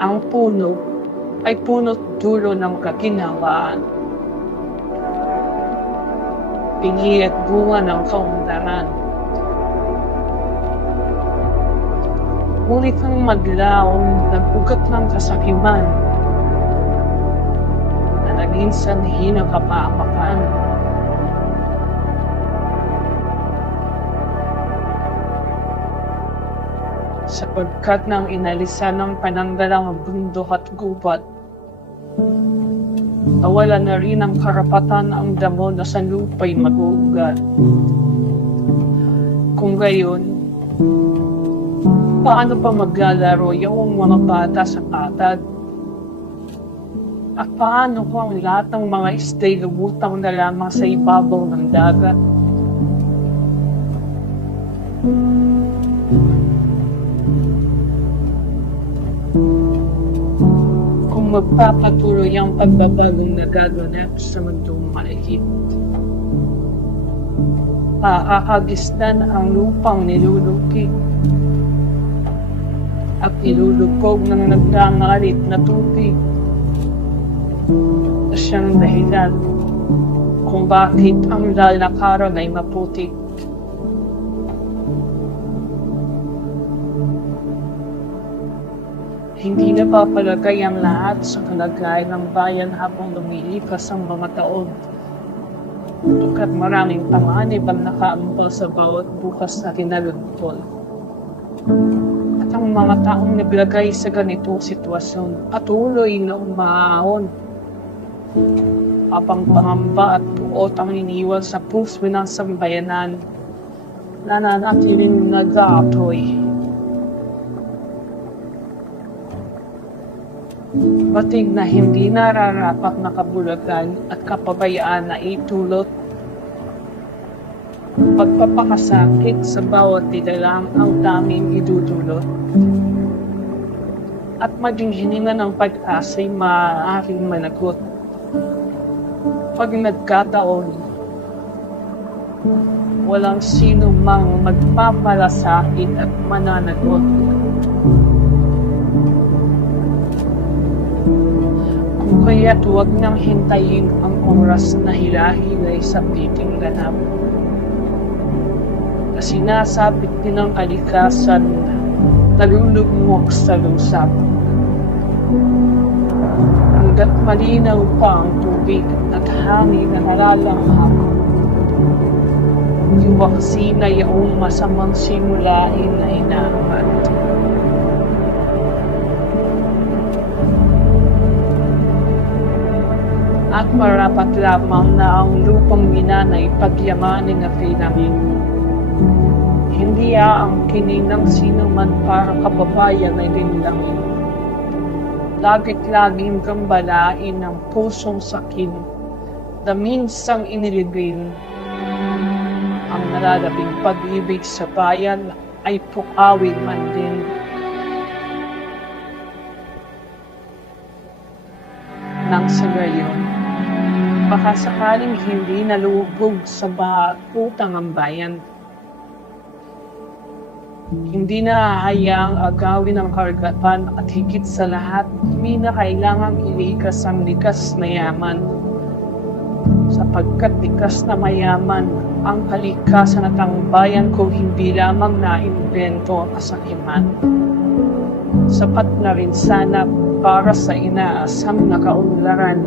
Ang puno ay puno't dulo ng kaginhawaan. Pingi at bunga ng kaunlaran. Ngunit ang maglaong nag-ugat ng kasakiman na naging sanhi ng kapamakan. Sapagkat nang inalisan ng pananggalang bundok at gubat, nawala na rin ang karapatan ang damo na sa lupa'y mag-uugat. Kung gayon, paano pa maglalaro yung mga bata sa patag? At paano kung lahat ng mga isday lumutang na lamang sa ibabaw ng dagat? Magpapatuloy ang pagbabagong nagaganap sa mundong maliit. Pakakagisnan ang lupang niluluki at ilulubog ng nagdangalit na tubig siyang dahilan kung bakit ang lalakaran ay maputik. Hindi napapalagay ang lahat sa kalagayan ng bayan habang lumilipas ang mga taon. Pagkat maraming panganib ang nakaampal sa bawat bukas na kinalugtol. At ang mga taong naglagay sa ganitong sitwasyon patuloy na umaahon. Habang pangamba at buot ang iniwan sa puso ng sambayanan, nananatiling nag-aatoy. Batig na hindi nararapat na kabulagan at kapabayaan na itulot pagpapakasakit sa bawat didalang ang daming idudulot. At maging hininga ng pag-asa'y maaaring managot. Pag nagkataon, walang sino mang magpapalasakit at mananagot. Kaya't huwag nang hintayin ang oras na hilahilay sa piting ganap. Kasi nasabit din ang kalikasan na nalulugmok sa lusap. Hanggat malinaw pa ang tubig at hangin na nalalanghap, Iwaksi na yaong masamang simulain na inaangat. Marapat lamang na ang lupang minanay pagyamanin at inamin. Hindi ang kining ng sino man para kababayan ay dinlangin. Lagit laging gambalain ng pusong sakin na minsang inilibing. Ang nalalabing pag-ibig sa bayan ay pukawin man din. Nang sa gayon, baka sakaling hindi nalubog sa bakutang ang bayan. Hindi na hahayaang agawin ang karagatan at higit sa lahat, hindi na kailangang ilikas ang likas na yaman. Sapagkat likas na mayaman ang kalikasan at ang bayan kung hindi lamang na-invento ang kasakiman. Sapat na rin sana para sa inaasam na kaunlaran